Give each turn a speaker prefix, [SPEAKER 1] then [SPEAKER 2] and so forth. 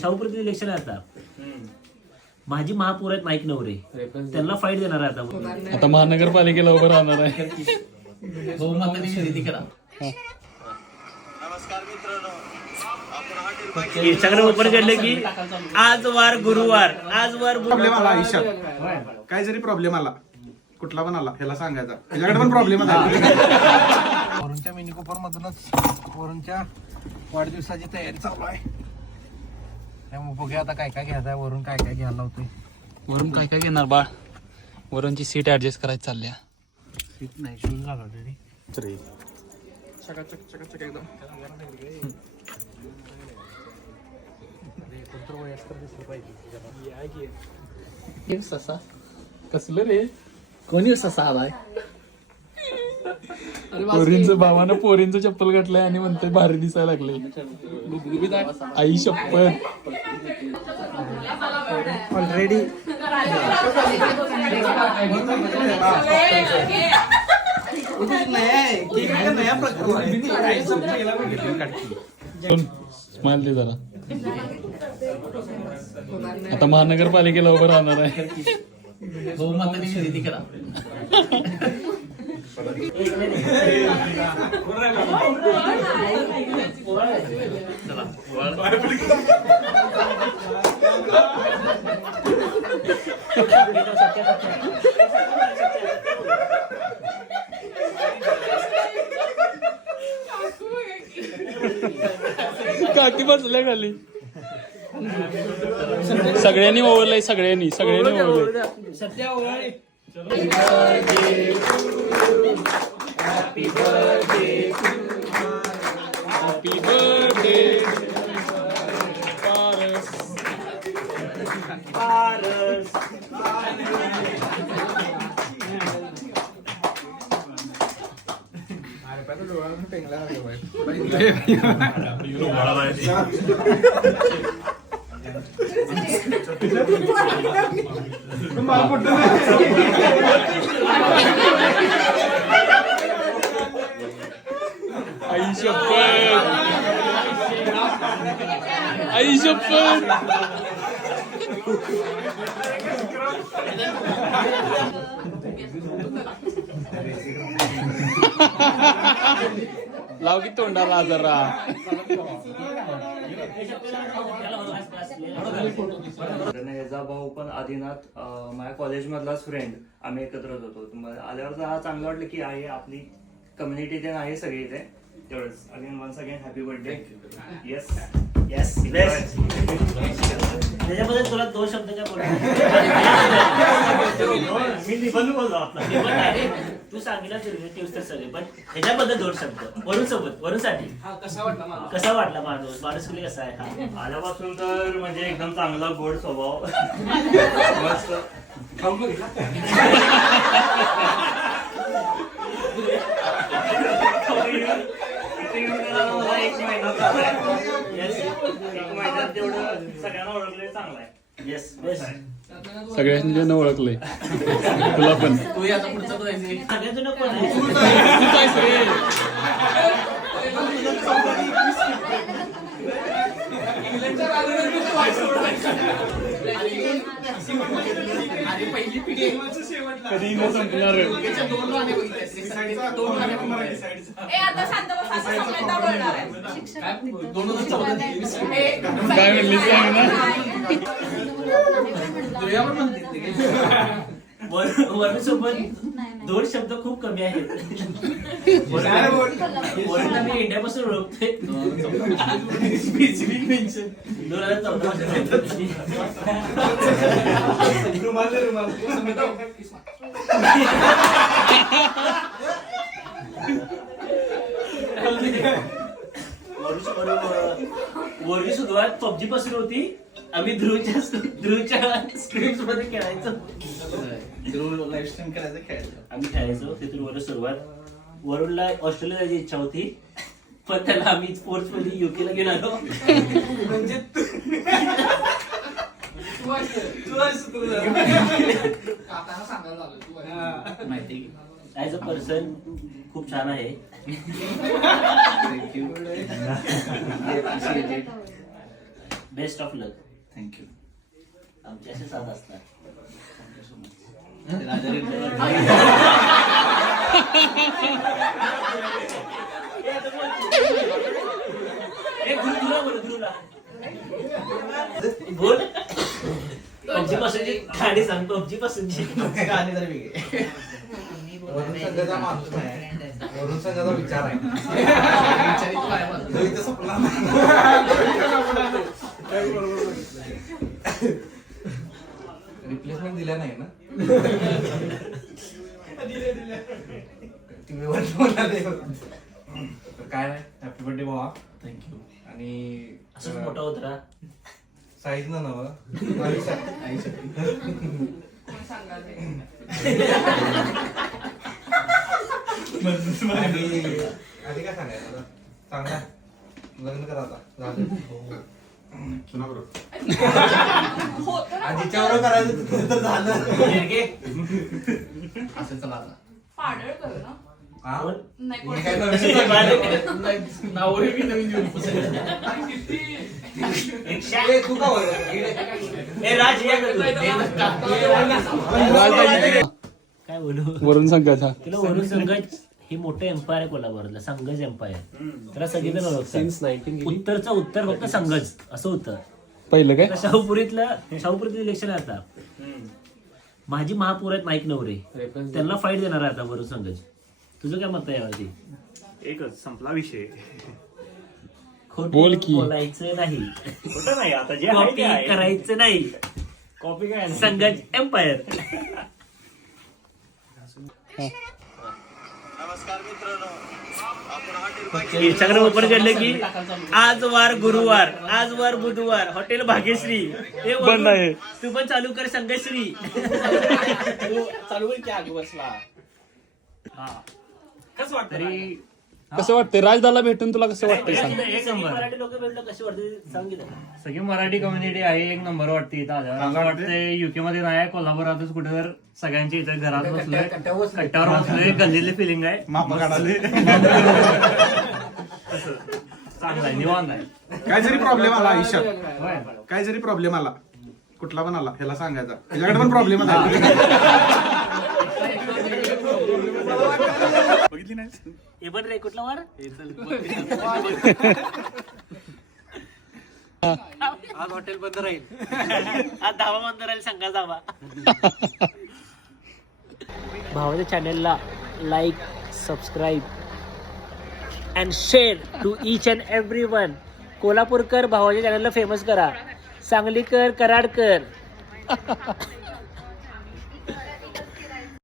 [SPEAKER 1] शाहूपुरीतील election आहे आता. माझी महापौर आहेत माईक नवरे. त्यांना फाईट देणार आहे आता
[SPEAKER 2] आता महानगरपालिकेला उभं राहणार आहे.
[SPEAKER 1] इंस्टाग्राम ओपन केले की आज वार गुरुवार. आज वार
[SPEAKER 3] प्रॉब्लेम आला आयुष्यात. काय जरी प्रॉब्लेम आला. कुठला पण आला ह्याला सांगायचा. ह्याच्याकडे पण प्रॉब्लेम आला.
[SPEAKER 4] वरूनच्या मिनी कुपर मधूनच वरूनच्या वाढदिवसाची तयारी चालू आहे. त्यामुळे बघूया आता काय काय घ्यायचं आहे. वरून काय काय घ्यायला होतंय
[SPEAKER 2] वरून काय काय घेणार बाळ? वरूनची सीट ऍडजस्ट करायची चालल्या
[SPEAKER 4] सीट नाही शूज घालव तरी
[SPEAKER 2] ससा. कसलं रे? कोणी ससा आलाय पोरींचं भावानं पोरींचं चप्पल घातलंय आणि म्हणते भारी दिसायला लागले आई शपथ
[SPEAKER 4] ऑलरेडी
[SPEAKER 2] स्माइल दे जरा. आता महानगरपालिकेला उभं राहणार आहे. काकी बसल्या खाली. सगळ्यांनी ओवरलंय सगळ्यांनी सगळ्यांनी Happy birthday to you. Happy birthday Paris. Paris. പെട്ടെന്ന് आई शपथ लाव की तोंडाला जरा.
[SPEAKER 5] याचा भाऊ पण आदिनाथ माझ्या कॉलेज मधलाच फ्रेंड आम्ही एकत्रच होतो. आल्यावर तर हा चांगलं वाटलं की आहे आपली कम्युनिटी ते आहे सगळी इथे. तेवढंच again once again happy birthday yes yes
[SPEAKER 1] त्याच्यामध्ये तुला दोन शब्दाच्या बोला मी निबंध बोललो आपला. तू सांगितलं रिलेटिव्ह तर सगळे पण ह्याच्याबद्दल दोन शब्द. वरून सोबत वरून साठी कसा वाटला माणूस माणूस कुली कसा आहे? हा.
[SPEAKER 5] आल्यापासून तर म्हणजे एकदम चांगला गोड स्वभाव. मस्त इथे येऊन गेला ना मला एक महिना. Yes. एक महिन्यात तेवढं सगळ्यांना ओळखले चांगलं आहे
[SPEAKER 1] येस
[SPEAKER 2] सगळ्यांनी ओळखलंय तुला पण तू
[SPEAKER 6] बोलणार आहे?
[SPEAKER 2] काय म्हणली सांग ना
[SPEAKER 1] वरून सोबत दोन शब्द खूप कमी आहेत. इंडियापासून ओळखते स्पेसिफिक मेन्शन दोन हजार चौदा वरवी सुरुवात पबजी पासून होती. आम्ही ध्रुवच्या ध्रुवच्या स्क्रीन मध्ये खेळायचो. आम्ही खेळायचो. तिथून वरून सुरुवात. वरूनला ऑस्ट्रेलिया जायची इच्छा होती. पण त्याला आम्ही स्पोर्ट्समध्ये युके ला घेऊन आलो म्हणजे माहिती ऍज अ पर्सन खूप छान आहे. बेस्ट ऑफ लक
[SPEAKER 3] थँक्यू
[SPEAKER 1] आमच्या असे साथ असतात. बोल. पबजी पासूनची गाणी सांग पबजी पासूनची
[SPEAKER 4] वरून संघाचा माणूस नाही वरून संघाचा विचार आहे. रिप्लेसमेंट दिल्या नाही ना? तुम्ही. तर काय नाही. हॅपी बर्थडे भावा.
[SPEAKER 3] थँक्यू
[SPEAKER 4] आणि
[SPEAKER 1] असंच मोठा होत राहा.
[SPEAKER 4] साईज ना नव आधी काय सांगायचं आता? सांगा. लग्न करा आता. झालं आधीच्यावर करायचं तर झालं.
[SPEAKER 6] पाडळ कर ना.
[SPEAKER 4] हा?
[SPEAKER 1] कोण?
[SPEAKER 6] नाही
[SPEAKER 4] मी
[SPEAKER 6] कोण
[SPEAKER 4] काय नवीन
[SPEAKER 1] रिक्षा
[SPEAKER 4] ए, तू का वर?
[SPEAKER 1] ए राज या का तू? काय बोलू
[SPEAKER 2] वरून संघाचा
[SPEAKER 1] तुला वरून संघच हे मोठं एम्पायर आहे कोल्हापूरला संघच एम्पायर त्याला सगळीजण ओळखतात उत्तरचं उत्तर फक्त संघच असं होतं
[SPEAKER 2] पहिलं काय
[SPEAKER 1] शाहूपुरीतलं शाहूपुरीतलं इलेक्शन आहे आता माझी महापौर आहेत नाईक नवरे त्यांना फाईट देणार आहे आता वरून संघच तुझं काय मत आहे यावरती
[SPEAKER 5] एकच संपला विषय.
[SPEAKER 1] खोटं
[SPEAKER 2] बोल की.
[SPEAKER 1] बोलायचं नाही.
[SPEAKER 5] कुठं नाही आता जे आहे
[SPEAKER 1] कॉपी
[SPEAKER 5] ते आहे.
[SPEAKER 1] करायचं नाही.
[SPEAKER 5] कॉपी काय.
[SPEAKER 1] संघच एम्पायर इंस्टाग्राम ओपन केलं की आज वार गुरुवार. आज वार बुधवार. हॉटेल भाग्यश्री. हे
[SPEAKER 2] बंद आहे.
[SPEAKER 1] तू पण चालू कर संघश्री.
[SPEAKER 5] कसं वाटतं तरी
[SPEAKER 2] कसं वाटतंय? राजदाला भेटून तुला कसं वाटतंय? सांग.
[SPEAKER 5] एक नंबर.
[SPEAKER 1] मराठी लोक भेटलं कशी वाटते? सांगितलं.
[SPEAKER 5] सगळी मराठी कम्युनिटी आहे एक नंबर वाटते इथं आल्यावर. असं वाटतंय. युके मध्ये नाही कोल्हापुरातच कुठे तर सगळ्यांची इथं घरात बसलोय. कट्ट्यावर बसलोय गल्लीतली फिलिंग आहे.
[SPEAKER 3] माप काढाले.
[SPEAKER 5] चांगला आहे निवांत आहे.
[SPEAKER 3] काय जरी प्रॉब्लेम आला आयुष्यात
[SPEAKER 5] होय.
[SPEAKER 3] काय जरी प्रॉब्लेम आला. कुठला पण आला ह्याला सांगायचा. ह्याच्याकडे पण प्रॉब्लेम आहे बघितली नाही
[SPEAKER 1] हे पण रे कुठला वार?
[SPEAKER 4] आज हॉटेल बंद राहील.
[SPEAKER 1] आज धावा बंद राहील सांगा धावा. भावाच्या चॅनलला like subscribe and share to each and every one Kolhapurkar भावाच्या चॅनलला फेमस करा. सांगलीकर कराडकर.